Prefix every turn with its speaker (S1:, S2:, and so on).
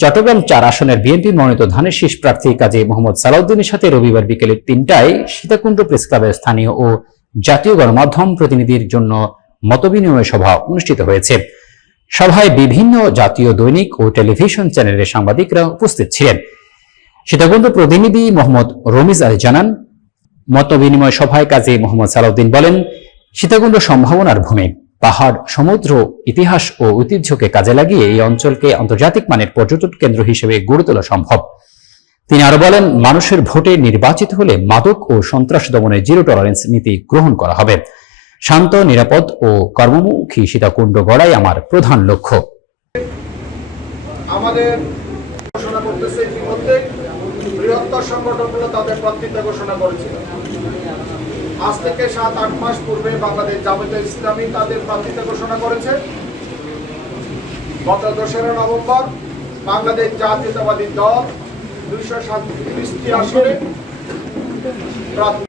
S1: চট্টগ্রাম চার আসনের বিএনপি মনোনীত ধানের শীষ প্রার্থী কাজী মোহাম্মদ সালাউদ্দিনের সাথে রবিবার বিকেলে তিনটায় সীতাকুণ্ড প্রেস ক্লাবের স্থানীয় ও জাতীয় গণমাধ্যম প্রতিনিধির জন্য মতবিনিময় সভা অনুষ্ঠিত হয়েছে। সভায় বিভিন্ন জাতীয় দৈনিক ও টেলিভিশন চ্যানেলের সাংবাদিকরা উপস্থিত ছিলেন। সীতাকুণ্ড প্রতিনিধি মোহাম্মদ রমিজ আলী জানান, মতবিনিময় সভায় কাজী মোহাম্মদ সালাউদ্দিন বলেন, সীতাকুণ্ড সম্ভাবনার ভূমি। পাহাড়, সমুদ্র, ইতিহাস ও ঐতিহ্যকে কাজে লাগিয়ে এই অঞ্চলকে আন্তর্জাতিক মানের পর্যটন কেন্দ্র হিসেবে গড়ে তোলা সম্ভব। তিনি আরও বলেন, মানুষের ভোটে নির্বাচিত হলে মাদক ও সন্ত্রাস দমনের জিরো টলারেন্স নীতি গ্রহণ করা হবে। শান্ত, নিরাপদ ও কর্মমুখী সীতাকুণ্ড গড়াই আমার প্রধান লক্ষ্য।
S2: আমাদের ঘোষণা করতেছে ইতিমধ্যে বৃহত্তর সংগঠনগুলো তাদের প্রার্থিতা ঘোষণা করেছিল। আজ থেকে সাত, আট মাস পূর্বে বাংলাদেশ জামাতে ইসলামী তাদের প্রার্থিতা ঘোষণা করেছে। গত দোসরা নভেম্বর বাংলাদেশ জাতীয়তাবাদী দল দুইশো সাত আসনে প্রার্থী